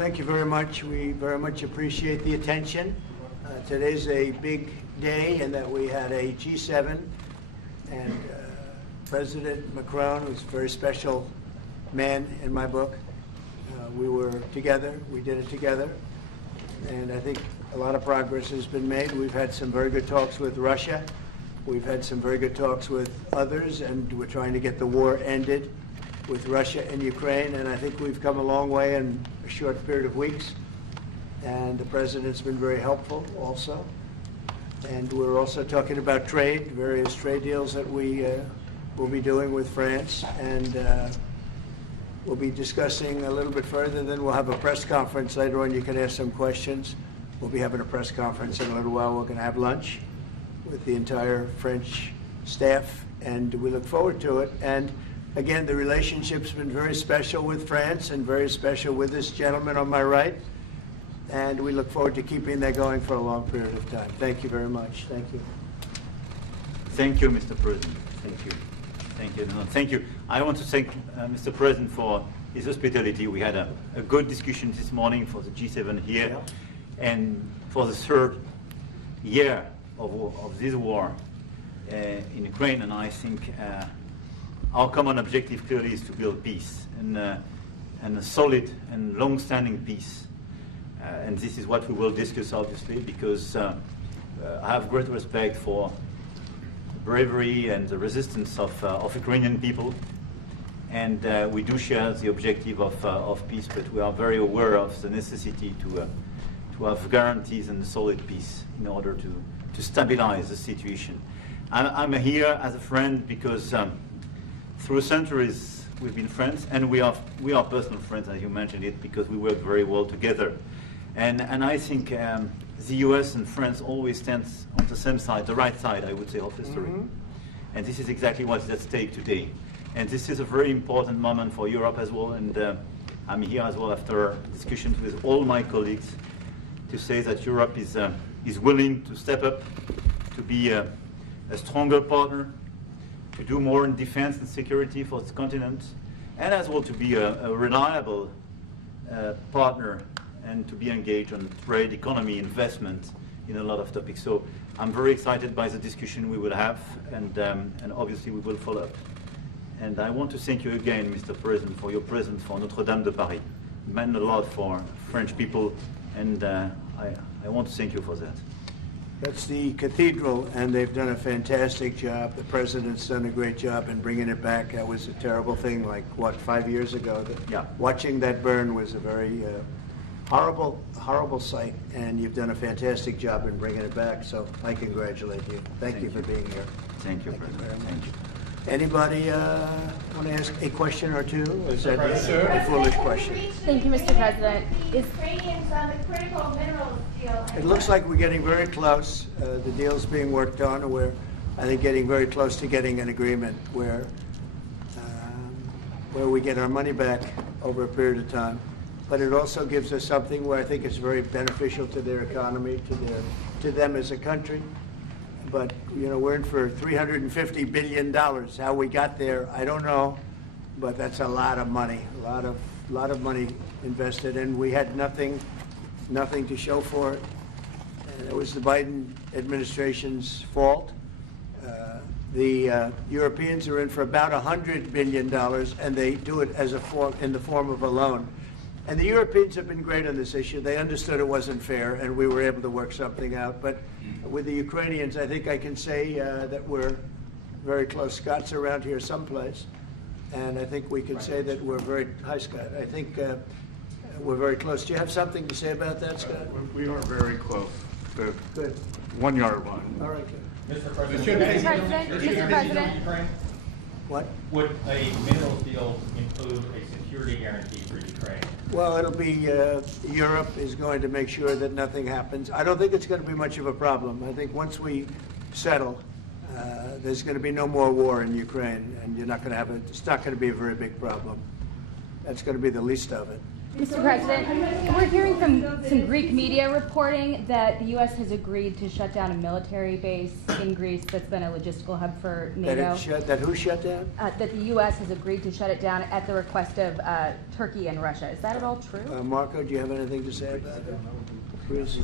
thank you very much. We very much appreciate the attention. Today's a big day in that we had a G7 and President Macron, who's a very special man in my book. We were together, we did it together, and I think a lot of progress has been made. We've had some very good talks with Russia. We've had some very good talks with others, and we're trying to get the war ended with Russia and Ukraine, and I think we've come a long way in a short period of weeks. And the President's been very helpful also. And we're also talking about trade, various trade deals that we will be doing with France, and we'll be discussing a little bit further. Then we'll have a press conference later on. You can ask some questions. We'll be having a press conference in a little while. We're going to have lunch with the entire French staff, and we look forward to it. And again, the relationship's been very special with France and very special with this gentleman on my right. And we look forward to keeping that going for a long period of time. Thank you very much. Thank you. Thank you, Mr. President. Thank you. Thank you. No, thank you. I want to thank Mr. President for his hospitality. We had a good discussion this morning for the G7 here. And for the third year of this war in Ukraine. And I think our common objective clearly is to build peace and a solid and long-standing peace. And this is what we will discuss, obviously, because I have great respect for the bravery and the resistance of Ukrainian people. And we do share the objective of peace, but we are very aware of the necessity to have guarantees and solid peace in order to stabilize the situation. I'm here as a friend because through centuries we've been friends, and we are personal friends, as you mentioned it, because we work very well together. And I think the US and France always stand on the same side, the right side, I would say, of history. Mm-hmm. And this is exactly what's at stake today. And this is a very important moment for Europe as well. And I'm here as well after discussions with all my colleagues to say that Europe is willing to step up, to be a stronger partner, to do more in defense and security for its continent, and as well to be a reliable partner and to be engaged on trade, economy, investment in a lot of topics. So I'm very excited by the discussion we will have, and obviously we will follow up. And I want to thank you again, Mr. President, for your presence for Notre-Dame de Paris. It meant a lot for French people, and I want to thank you for that. That's the cathedral, and they've done a fantastic job. The President's done a great job in bringing it back. That was a terrible thing, like, what, 5 years ago? Yeah. Watching that burn was a very horrible sight, and you've done a fantastic job in bringing it back, so I congratulate you. Thank you for being here. Thank you, President. Thank you. Anybody want to ask a question or two? Or is that a foolish question? Thank you, Mr. President. Ukrainians on the critical minerals deal. It looks like we're getting very close. The deal's being worked on, and we're, I think, getting very close to getting an agreement where we get our money back over a period of time. But it also gives us something where I think it's very beneficial to their economy, to them as a country. But, you know, we're in for $350 billion. How we got there, I don't know, but that's a lot of money, a lot of money invested, and we had nothing to show for it. And it was the Biden administration's fault. The Europeans are in for about $100 billion, and they do it as in the form of a loan. And the Europeans have been great on this issue. They understood it wasn't fair, and we were able to work something out. But with the Ukrainians, I think I can say that we're very close. Scott's around here someplace, and I think we can say that we're very, hi Scott, I think we're very close. Do you have something to say about that, Scott? We are very close. The Good. 1 yard line. All right, good. Mr. President, Mr. President. What? Would a minerals deal include a security guarantee for Ukraine? Well, it'll be, Europe is going to make sure that nothing happens. I don't think it's going to be much of a problem. I think once we settle, there's going to be no more war in Ukraine, and you're not going to have it's not going to be a very big problem. That's going to be the least of it. Mr. President, we're hearing from some Greek media reporting that the U.S. has agreed to shut down a military base in Greece that's been a logistical hub for NATO. That who shut down? That the U.S. has agreed to shut it down at the request of Turkey and Russia. Is that at all true? Marco, do you have anything to say about it? Bruce?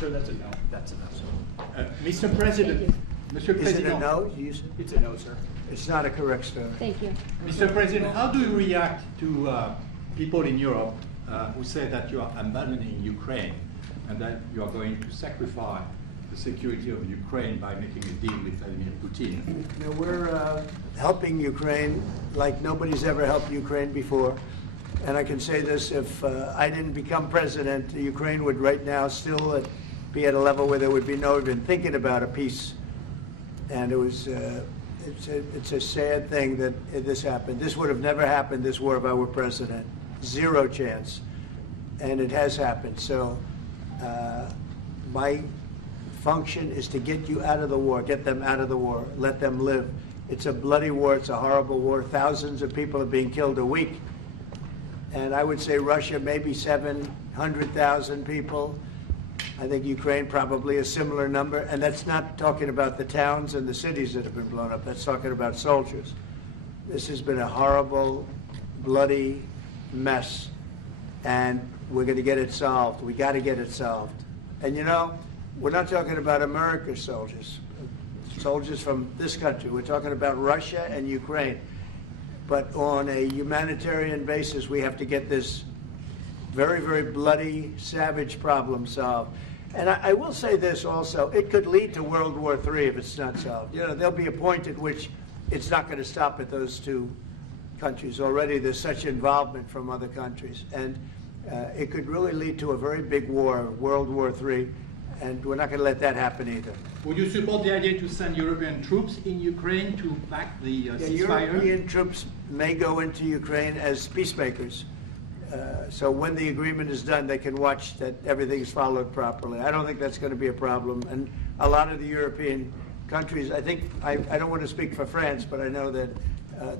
Sir, that's a no. That's a no. Mr. President. Mr. Is it a President. no? You said- It's a no, sir. It's not a correct story. Thank you. Mr. President, how do you react to people in Europe who say that you are abandoning Ukraine and that you are going to sacrifice the security of Ukraine by making a deal with Vladimir Putin? You know, we're helping Ukraine like nobody's ever helped Ukraine before. And I can say this, if I didn't become president, Ukraine would right now still be at a level where there would be no even thinking about a peace. And it was, it's a sad thing that this happened. This would have never happened, this war, if I were president. Zero chance. And it has happened. So my function is to get you out of the war, get them out of the war, let them live. It's a bloody war, it's a horrible war. Thousands of people are being killed a week. And I would say Russia, maybe 700,000 people. I think Ukraine probably a similar number. And that's not talking about the towns and the cities that have been blown up. That's talking about soldiers. This has been a horrible, bloody mess. And we're going to get it solved. We got to get it solved. And you know, we're not talking about America's soldiers, soldiers from this country. We're talking about Russia and Ukraine. But on a humanitarian basis, we have to get this very, very bloody, savage problem solved. And I will say this also, it could lead to World War III if it's not solved. You know, there'll be a point at which it's not going to stop at those two countries. Already there's such involvement from other countries. And it could really lead to a very big war, World War III, and we're not going to let that happen either. Would you support the idea to send European troops in Ukraine to back the ceasefire? European troops may go into Ukraine as peacemakers. So when the agreement is done, they can watch that everything's followed properly. I don't think that's going to be a problem. And a lot of the European countries, I think, I don't want to speak for France, but I know that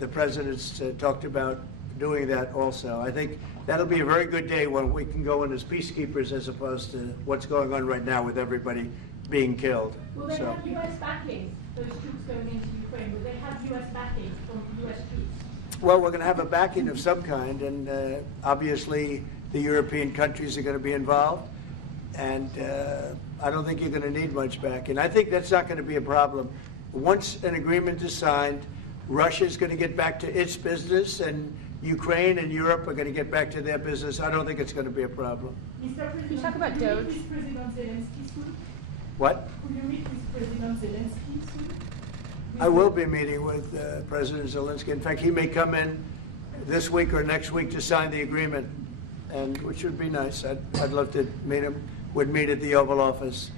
the president's talked about doing that also. I think that'll be a very good day when we can go in as peacekeepers as opposed to what's going on right now with everybody being killed. Will they have U.S. backing, those troops going into Ukraine? Will they have U.S. backing from U.S. troops? Well, we're going to have a backing of some kind, and obviously the European countries are going to be involved, and I don't think you're going to need much backing. I think that's not going to be a problem. Once an agreement is signed, Russia's going to get back to its business, and Ukraine and Europe are going to get back to their business. I don't think it's going to be a problem. Mr. President, you talk about will you Doge? meet with President Zelensky soon? What? Will you meet with President Zelensky soon? I will be meeting with President Zelensky. In fact, he may come in this week or next week to sign the agreement, and which would be nice. I'd love to meet him. Would meet at the Oval Office.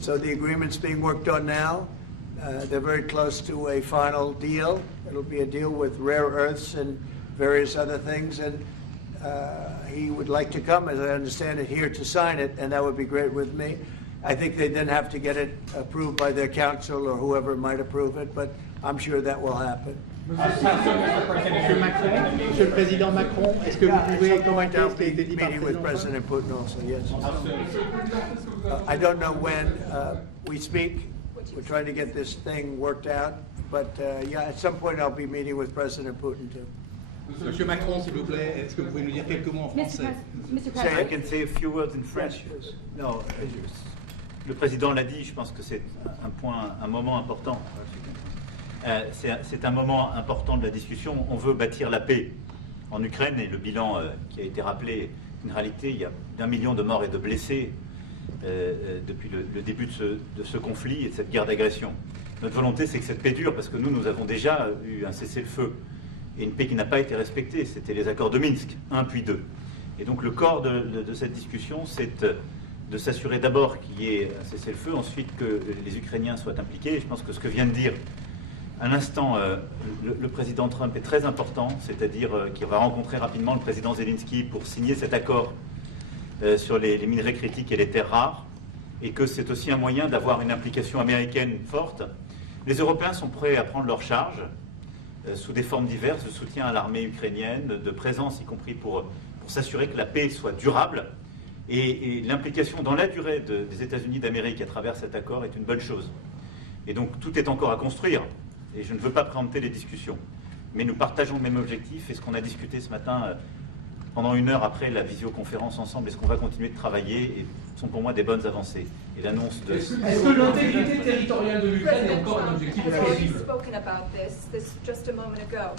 So the agreement's being worked on now. They're very close to a final deal. It'll be a deal with rare earths and various other things, and he would like to come, as I understand it, here to sign it, and that would be great with me. I think they then have to get it approved by their council or whoever might approve it, but I'm sure that will happen. Monsieur le Président Macron, est-ce que vous pouvez commenter I'll ce qui a be été dit par meeting le with Président President Putin also, yes. I don't know when we speak. We're trying to get this thing worked out, but yeah, at some point I'll be meeting with President Putin too. Monsieur Macron, s'il vous plaît, est-ce que vous pouvez nous dire quelques mots en français? Mr. I President, can say a few words in French. No, le président l'a dit, je pense que c'est un moment important. C'est un moment important de la discussion. On veut bâtir la paix en Ukraine et le bilan qui a été rappelé, une réalité, il y a d'1 million de morts et de blessés depuis le début de ce conflit et de cette guerre d'agression. Notre volonté, c'est que cette paix dure, parce que nous avons déjà eu un cessez-le-feu et une paix qui n'a pas été respectée. C'était les accords de Minsk, 1 puis 2. Et donc le corps de cette discussion, c'est de s'assurer d'abord qu'il y ait un cessez-le-feu, ensuite que les Ukrainiens soient impliqués. Et je pense que ce que vient de dire à l'instant le président Trump est très important, c'est-à-dire qu'il va rencontrer rapidement le président Zelensky pour signer cet accord sur les minerais critiques et les terres rares, et que c'est aussi un moyen d'avoir une implication américaine forte. Les Européens sont prêts à prendre leur charge sous des formes diverses de soutien à l'armée ukrainienne, de présence, y compris pour pour s'assurer que la paix soit durable. Et l'implication dans la durée des États-Unis d'Amérique à travers cet accord est une bonne chose. Et donc tout est encore à construire. Et je ne veux pas préempter les discussions. Mais nous partageons le même objectif. Et ce qu'on a discuté ce matin, pendant 1 heure après la visioconférence ensemble, et ce qu'on va continuer de travailler, sont pour moi des bonnes avancées. Et l'annonce de... Est-ce que l'intégrité territoriale de l'Ukraine est encore un objectif has already possible? spoken about this just a moment ago.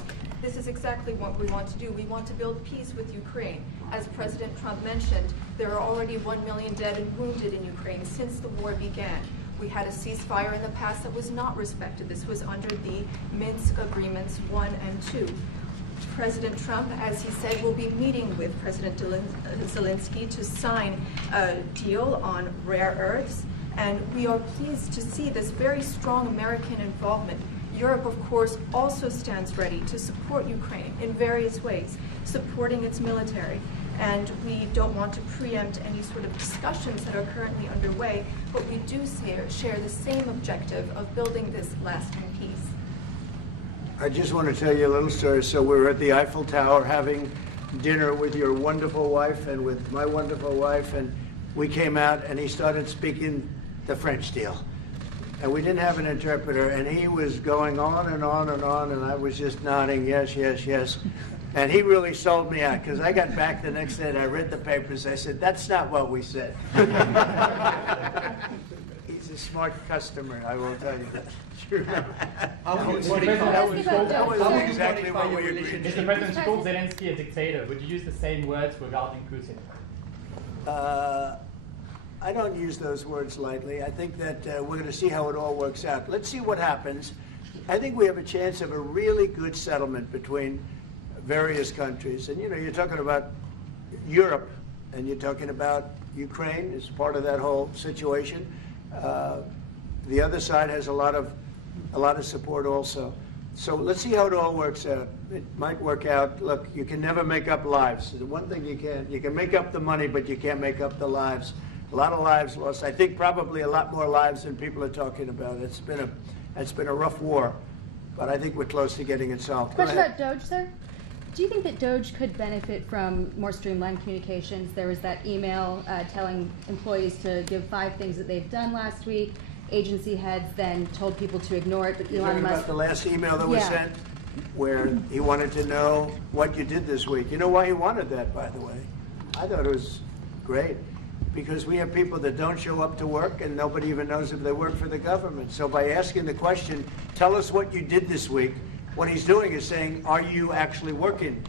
This is exactly what we want to do. We want to build peace with Ukraine. As President Trump mentioned, there are already 1 million dead and wounded in Ukraine since the war began. We had a ceasefire in the past that was not respected. This was under the Minsk Agreements 1 and 2. President Trump, as he said, will be meeting with President Zelensky to sign a deal on rare earths. And we are pleased to see this very strong American involvement. Europe, of course, also stands ready to support Ukraine in various ways, supporting its military. And we don't want to preempt any sort of discussions that are currently underway, but we do share the same objective of building this lasting peace. I just want to tell you a little story. So we were at the Eiffel Tower having dinner with your wonderful wife and with my wonderful wife, and we came out and he started speaking the French deal. And we didn't have an interpreter, and he was going on and on and on, and I was just nodding, yes, yes, yes. And he really sold me out, because I got back the next day and I read the papers. I said, that's not what we said. He's a smart customer, I will tell you that. Sure. That was exactly what we agreed Mr. to. President called Zelensky a dictator. Would you use the same words regarding Putin? I don't use those words lightly. I think that we're going to see how it all works out. Let's see what happens. I think we have a chance of a really good settlement between various countries. And, you know, you're talking about Europe, and you're talking about Ukraine as part of that whole situation. The other side has a lot of support also. So let's see how it all works out. It might work out. Look, you can never make up lives. The one thing you can make up the money, but you can't make up the lives. A lot of lives lost. I think probably a lot more lives than people are talking about. It's been a rough war, but I think we're close to getting it solved. Question about Doge, sir. Do you think that Doge could benefit from more streamlined communications? There was that email telling employees to give 5 things that they've done last week. Agency heads then told people to ignore it, but You're Elon talking Musk... about the last email that was Yeah. sent, where he wanted to know what you did this week. You know why he wanted that, by the way? I thought it was great. Because we have people that don't show up to work and nobody even knows if they work for the government. So by asking the question, tell us what you did this week, what he's doing is saying, are you actually working?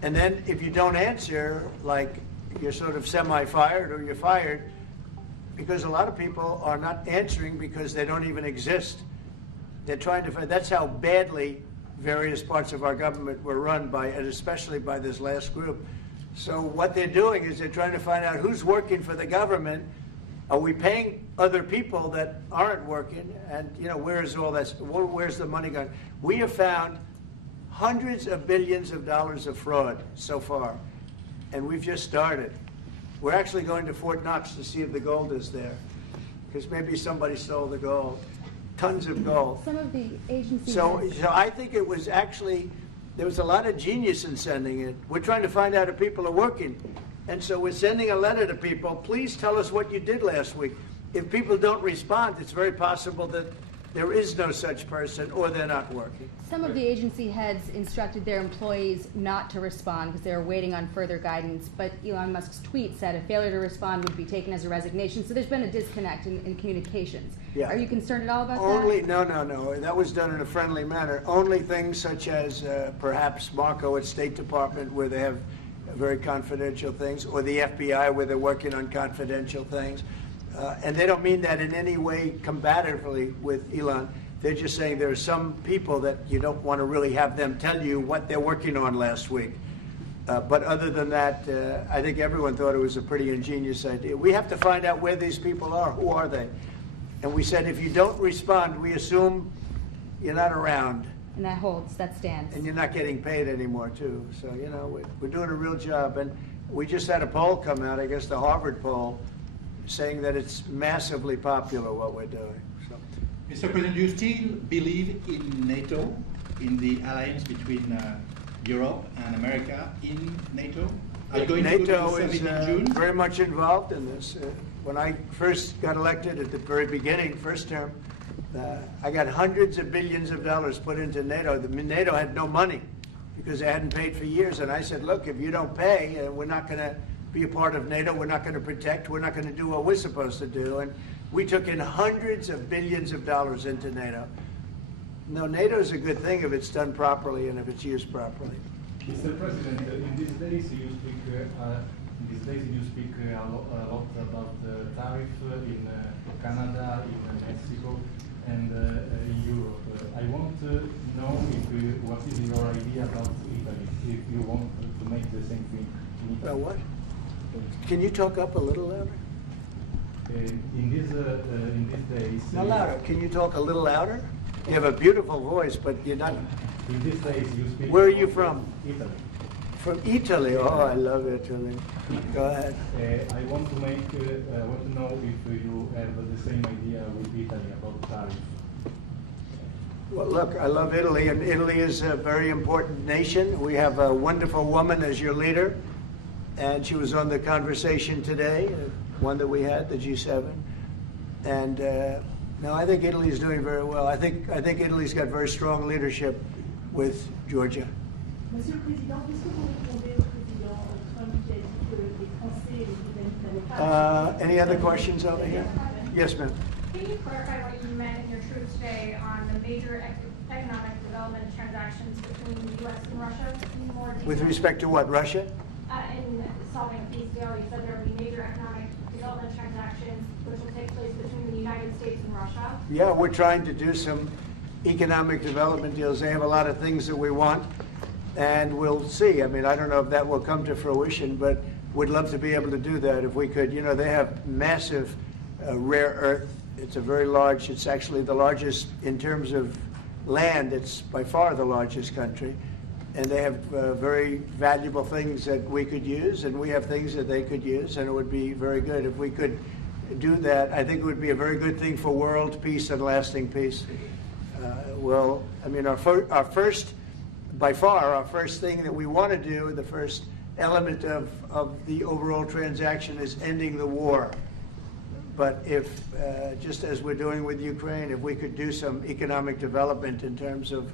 And then if you don't answer, like you're sort of semi-fired or you're fired, because a lot of people are not answering because they don't even exist. They're trying to find, that's how badly various parts of our government were run by, and especially by this last group. So what they're doing is they're trying to find out who's working for the government. Are we paying other people that aren't working? And, you know, where's all that? Where's the money going? We have found hundreds of billions of dollars of fraud so far, and we've just started. We're actually going to Fort Knox to see if the gold is there, because maybe somebody stole the gold. Tons of gold. Some of the agencies... So I think it was actually... There was a lot of genius in sending it. We're trying to find out if people are working. And so we're sending a letter to people, please tell us what you did last week. If people don't respond, it's very possible that there is no such person or they're not working. Some of the agency heads instructed their employees not to respond because they were waiting on further guidance, but Elon Musk's tweet said a failure to respond would be taken as a resignation. So there's been a disconnect in communications. Yeah. Are you concerned at all about that? No. That was done in a friendly manner. Only things such as perhaps Marco at State Department, where they have very confidential things, or the FBI, where they're working on confidential things. And they don't mean that in any way combatively with Elon. They're just saying there are some people that you don't want to really have them tell you what they're working on last week. But other than that, I think everyone thought it was a pretty ingenious idea. We have to find out where these people are. Who are they? And we said, if you don't respond, we assume you're not around. And that holds, that stands. And you're not getting paid anymore, too. So, you know, we're doing a real job. And we just had a poll come out, I guess the Harvard poll, saying that it's massively popular what we're doing. So. Mr. President, do you still believe in NATO, in the alliance between Europe and America in NATO? Are you going to go to NATO the is summit in June? very much involved in this. When I first got elected at the very beginning, first term, I got hundreds of billions of dollars put into NATO. NATO had no money because they hadn't paid for years. And I said, look, if you don't pay, we're not going to be a part of NATO. We're not going to protect. We're not going to do what we're supposed to do. And we took in hundreds of billions of dollars into NATO. No, NATO is a good thing if it's done properly and if it's used properly. Mr. President, in these days you speak a lot about tariff in Canada, in Mexico, and in Europe. I want to know what is your idea about Italy, if you want to make the same thing in Italy. What? Can you talk up a little louder? In these days... Not louder. Can you talk a little louder? You have a beautiful voice, but you're not... In these days you speak... Where are you from? Italy. From Italy? Oh, I love Italy. Go ahead. I want to know if you have the same idea with Italy about tariffs. Well, look, I love Italy, and Italy is a very important nation. We have a wonderful woman as your leader, and she was on the conversation today, one that we had, the G7. And no, I think Italy is doing very well. I think Italy's got very strong leadership with Georgia. Monsieur le Président, qu'est-ce que vous répondez au président Trump qui a dit que les Français et les Britanniques n'avaient pas... Any other questions over here? Yes, ma'am. Can you clarify what you meant in your truth today on the major economic development transactions between the U.S. and Russia? In more detail? With respect to what, Russia? In solving a peace deal, you said there will be major economic development transactions which will take place between the United States and Russia. Yeah, we're trying to do some economic development deals. They have a lot of things that we want, and we'll see. I mean, I don't know if that will come to fruition, but we'd love to be able to do that if we could. You know, they have massive rare earth. It's a very large, it's actually the largest in terms of land. It's by far the largest country. And they have very valuable things that we could use, and we have things that they could use, and it would be very good if we could do that. I think it would be a very good thing for world peace and lasting peace. Well, I mean, our first, by far, our first thing that we want to do, the first element of the overall transaction is ending the war. But if, just as we're doing with Ukraine, if we could do some economic development in terms of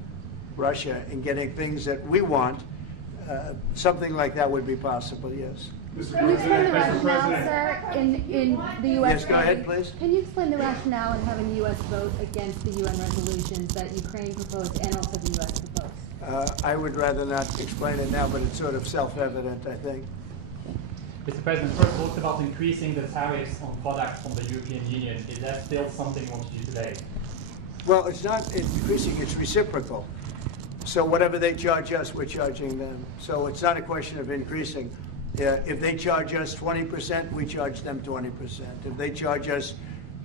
Russia and getting things that we want, something like that would be possible, yes. Can you explain the rationale, sir, in the U.S. Yes, go ahead, please. Can you explain the rationale in having the U.S. vote against the UN resolutions that Ukraine proposed and also the U.S. proposed? I would rather not explain it now, but it's sort of self-evident, I think. Mr. President, first talked about increasing the tariffs on products from the European Union. Is that still something you want to do today? Well, it's not increasing, it's reciprocal. So whatever they charge us, we're charging them. So it's not a question of increasing. If they charge us 20%, we charge them 20%. If they charge us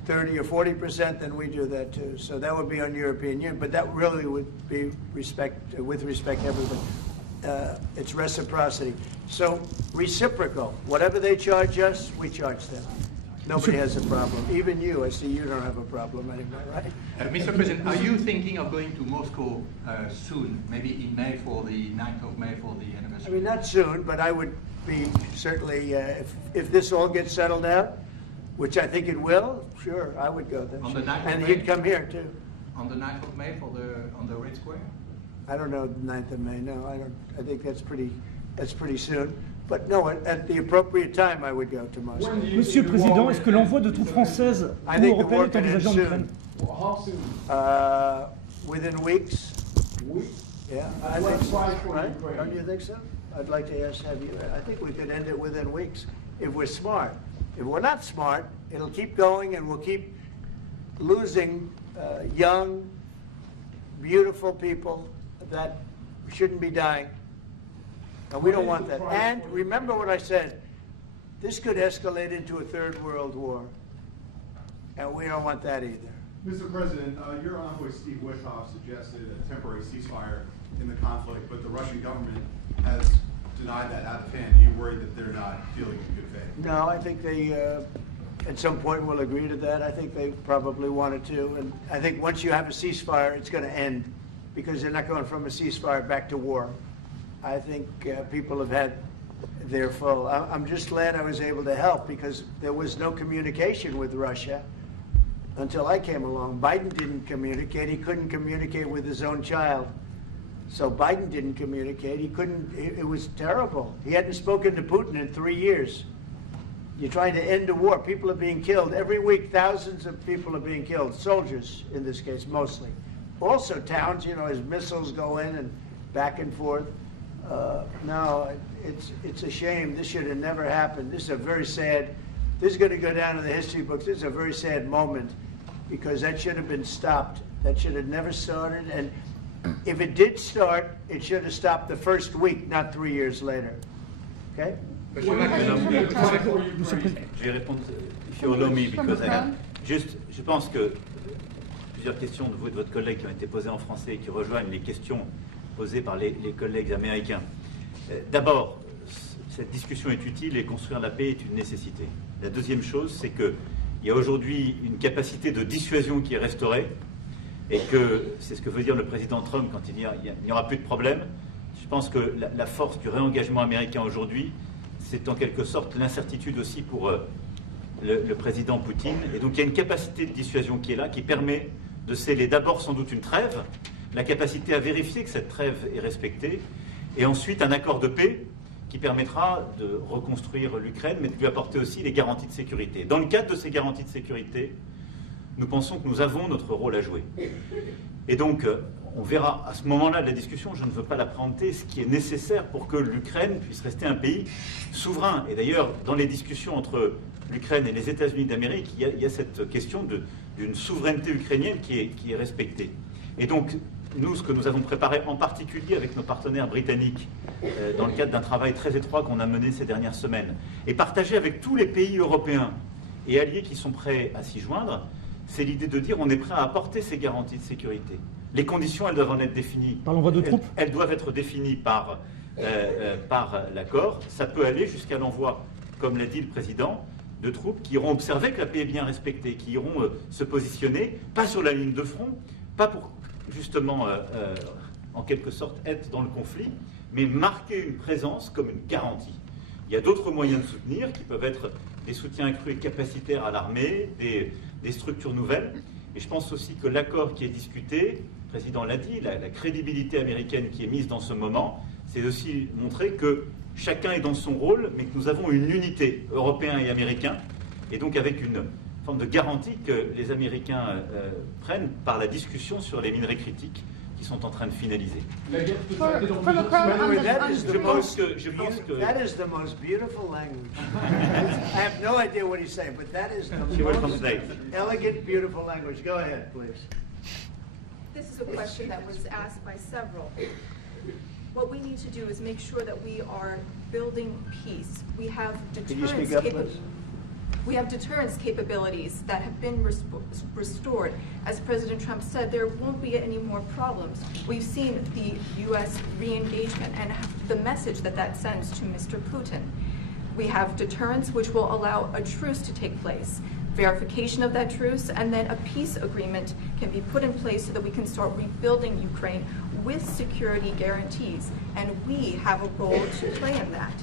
30 or 40%, then we do that too. So that would be on European Union, but that really would be with respect to everybody. It's reciprocity. So reciprocal. Whatever they charge us, we charge them. Nobody has a problem. Even you, I see you don't have a problem anymore, right? Mr. President, are you thinking of going to Moscow soon, maybe in May for the 9th of May for the anniversary? I mean, not soon, but I would be certainly, if this all gets settled out, which I think it will, sure, I would go there. On the 9th of and May? he'd come here too. On the 9th of May on the Red Square? I don't know, 9th of May, no, I don't. I think that's pretty soon. But no, at the appropriate time, I would go to Moscow. Monsieur le Président, est-ce que l'envoi de troupes françaises ou européennes est envisagé en Ukraine? How soon? Within weeks. Weeks? Yeah, I think so, right? Don't you think so? I'd like to have you. I think we could end it within weeks if we're smart. If we're not smart, it'll keep going, and we'll keep losing young, beautiful people that shouldn't be dying. And we don't want that. And remember what I said, this could escalate into a third world war. And we don't want that either. Mr. President, your envoy Steve Witkoff suggested a temporary ceasefire in the conflict, but the Russian government has denied that out of hand. Do you worry that they're not dealing in good faith? No, I think they, at some point, will agree to that. I think they probably wanted to. And I think once you have a ceasefire, it's going to end, because they're not going from a ceasefire back to war. I think people have had they're full. I'm just glad I was able to help because there was no communication with Russia until I came along. Biden didn't communicate. He couldn't communicate with his own child. So Biden didn't communicate. He couldn't. It was terrible. He hadn't spoken to Putin in 3 years. You're trying to end a war. People are being killed. Every week, thousands of people are being killed. Soldiers, in this case, mostly. Also towns, as missiles go in and back and forth. No, it's a shame. This should have never happened. This is a very sad, this is going to go down in the history books. This is a very sad moment because that should have been stopped. That should have never started. And if it did start, it should have stopped the first week, not 3 years later. Okay? Je vais répondre, if you allow me, because je pense que plusieurs questions de vous et de votre collègue qui ont été posées en français et qui rejoignent les questions posées par les collègues américains. D'abord, cette discussion est utile et construire la paix est une nécessité. La deuxième chose, c'est qu'il y a aujourd'hui une capacité de dissuasion qui est restaurée et que c'est ce que veut dire le président Trump quand il dit qu'il n'y aura plus de problème. Je pense que la force du réengagement américain aujourd'hui, c'est en quelque sorte l'incertitude aussi pour le président Poutine. Et donc il y a une capacité de dissuasion qui est là, qui permet de sceller d'abord sans doute une trêve, la capacité à vérifier que cette trêve est respectée, et ensuite un accord de paix qui permettra de reconstruire l'Ukraine, mais de lui apporter aussi les garanties de sécurité. Dans le cadre de ces garanties de sécurité, nous pensons que nous avons notre rôle à jouer. Et donc, on verra à ce moment-là de la discussion, je ne veux pas la préempter, ce qui est nécessaire pour que l'Ukraine puisse rester un pays souverain. Et d'ailleurs, dans les discussions entre l'Ukraine et les États-Unis d'Amérique, il y a cette question d'une souveraineté ukrainienne qui est respectée. Et donc, nous, ce que nous avons préparé en particulier avec nos partenaires britanniques, dans le cadre d'un travail très étroit qu'on a mené ces dernières semaines, et partagé avec tous les pays européens et alliés qui sont prêts à s'y joindre, c'est l'idée de dire on est prêt à apporter ces garanties de sécurité. Les conditions, elles doivent en être définies. Par l'envoi de troupes ? Elles doivent être définies par l'accord. Ça peut aller jusqu'à l'envoi, comme l'a dit le président, de troupes qui iront observer que la paix est bien respectée, qui iront se positionner, pas sur la ligne de front, pas pour justement, en quelque sorte, être dans le conflit, mais marquer une présence comme une garantie. Il y a d'autres moyens de soutenir qui peuvent être des soutiens accrus et capacitaires à l'armée, des structures nouvelles. Et je pense aussi que l'accord qui est discuté, le président l'a dit, la crédibilité américaine qui est mise dans ce moment, c'est aussi montrer que chacun est dans son rôle, mais que nous avons une unité, Européens et Américains, et donc avec une forme de garantie que les Américains prennent par la discussion sur les minerais critiques qui sont en train de finaliser. That is the most beautiful language. I have no idea what he's saying, but that is the most elegant, beautiful language. Go ahead, please. This is a question that was asked by several. What we need to do is make sure that we are building peace. We have deterrence capabilities that have been restored. As President Trump said, there won't be any more problems. We've seen the U.S. re-engagement and the message that sends to Mr. Putin. We have deterrence, which will allow a truce to take place, verification of that truce, and then a peace agreement can be put in place so that we can start rebuilding Ukraine with security guarantees. And we have a role to play in that.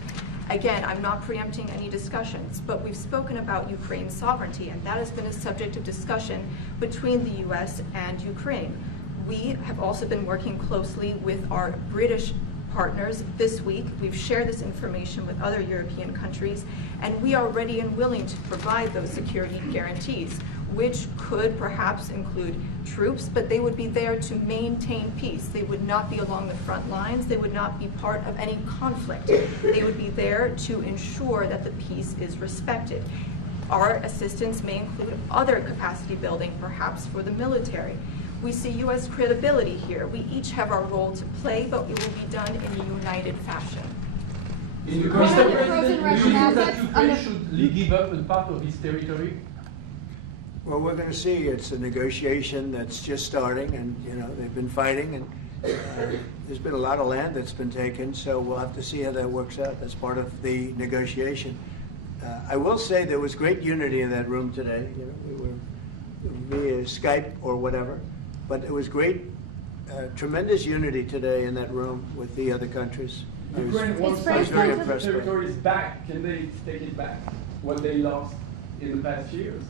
Again, I'm not preempting any discussions, but we've spoken about Ukraine's sovereignty, and that has been a subject of discussion between the U.S. and Ukraine. We have also been working closely with our British partners this week. We've shared this information with other European countries, and we are ready and willing to provide those security guarantees, which could perhaps include troops, but they would be there to maintain peace. They would not be along the front lines. They would not be part of any conflict. They would be there to ensure that the peace is respected. Our assistance may include other capacity building, perhaps for the military. We see U.S. credibility here. We each have our role to play, but it will be done in a united fashion. Mr. President, do you think that Ukraine should give up a part of its territory? Well, we're going to see. It's a negotiation that's just starting, and they've been fighting, and there's been a lot of land that's been taken. So we'll have to see how that works out. That's part of the negotiation. I will say there was great unity in that room today. We were via Skype or whatever, but it was great, tremendous unity today in that room with the other countries. Ukraine wants Is to France take going the to- territories back. Can they take it back? What they lost in the past years?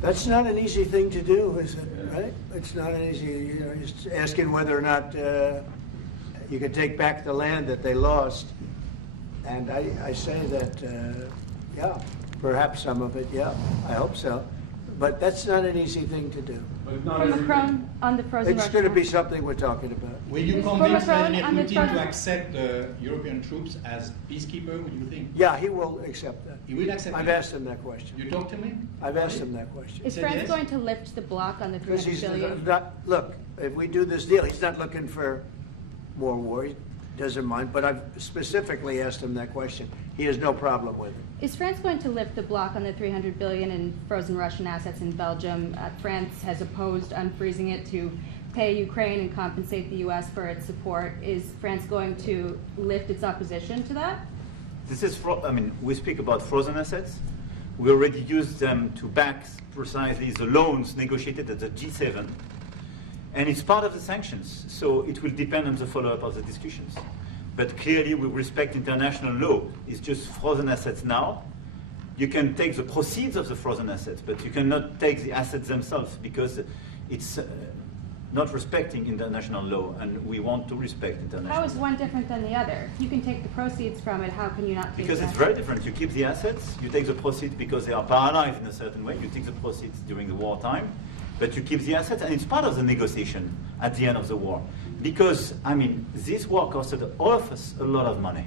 That's not an easy thing to do, is it? Right? It's not an easy, you know, just asking whether or not you can take back the land that they lost. And I say that, yeah, perhaps some of it, yeah, I hope so. But that's not an easy thing to do. But not For everything. Macron on the frozen It's Russian going to be assets. something we're talking about. Will you Mr. convince Macron, Vladimir on the Putin front- to accept the European troops as peacekeeper, what do you think? Yeah, he will accept that. He will accept I've it? asked him that question. You talk to him? I've asked him that question. Is Said France yes? going to lift the block on the Because 300 he's billion? not, look, if we do this deal, he's not looking for more war. He doesn't mind, but I've specifically asked him that question. He has no problem with it. Is France going to lift the block on the 300 billion in frozen Russian assets in Belgium? France has opposed unfreezing it to pay Ukraine and compensate the U.S. for its support. Is France going to lift its opposition to that? This is, I mean, we speak about frozen assets. We already used them to back precisely the loans negotiated at the G7. And it's part of the sanctions, so it will depend on the follow-up of the discussions. But clearly, we respect international law. It's just frozen assets now. You can take the proceeds of the frozen assets, but you cannot take the assets themselves because it's not respecting international law, and we want to respect international How law. is one different than the other? You can take the proceeds from it. How can you not take Because the it's assets? very different. You keep the assets, you take the proceeds because they are paralyzed in a certain way. You take the proceeds during the wartime, but you keep the assets, and it's part of the negotiation at the end of the war. Because, I mean, this war costed all of us a lot of money.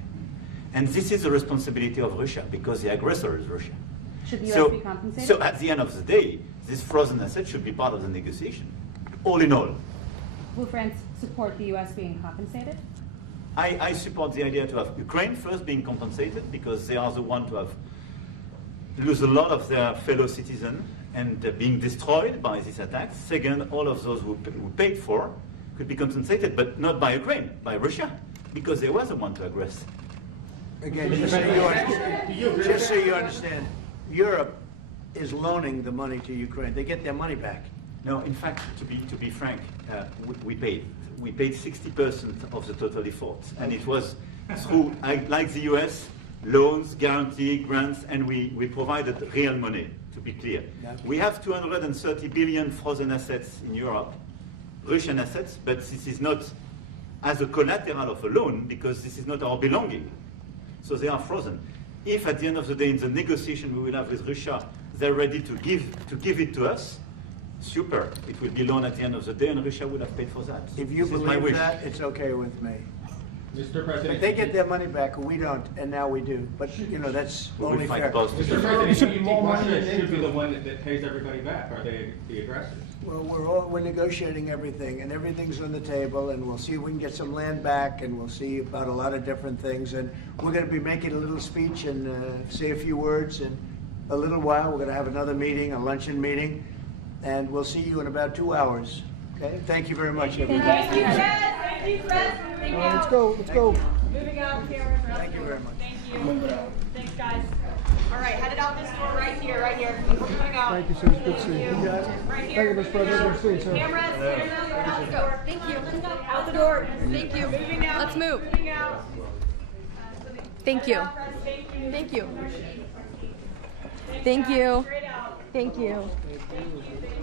And this is the responsibility of Russia, because the aggressor is Russia. Should the U.S. be compensated? So at the end of the day, this frozen asset should be part of the negotiation, all in all. Will France support the U.S. being compensated? I support the idea to have Ukraine first being compensated, because they are the one to have lose a lot of their fellow citizens and being destroyed by these attacks. Second, all of those who paid for could be compensated, but not by Ukraine, by Russia, because they were the one to aggress. Again, just so you understand, Europe is loaning the money to Ukraine. They get their money back. No, in fact, to be frank, we paid 60% of the total efforts, and it was through, like the US, loans, guarantee, grants, and we provided real money. To be clear, we have 230 billion frozen assets in Europe, Russian assets, but this is not as a collateral of a loan because this is not our belonging. So they are frozen. If at the end of the day, in the negotiation we will have with Russia, they're ready to give it to us, super. It will be loan at the end of the day, and Russia would have paid for that. If you This is my believe wish. that, it's okay with me. Mr. President, But they get their money back, we don't, and now we do. But, you know, that's We will only fight fair. both. Mr. President, you think Russia should be the one that pays everybody back? Are they the aggressors? Well, we're negotiating everything, and everything's on the table, and we'll see if we can get some land back, and we'll see about a lot of different things. And we're going to be making a little speech and say a few words in a little while. We're going to have another meeting, a luncheon meeting, and we'll see you in about 2 hours. Okay? Thank you very much, everybody. Thank you, Fred. Thank you, Fred. Moving out. Let's go, let's go. Moving out, cameras. Thank you very much. Thank you. Thanks, guys. All right, headed out this door right here, right here. We're coming out. Thank you, sir. Good to see you. Right here. Thank you, Mr. President. Good to see you, sir. Cameras, out the door. Thank you. Out the door. Thank you. Moving out. Let's move. Moving out. Thank you. Thank you. Thank you. Straight out. Thank you. Thank you.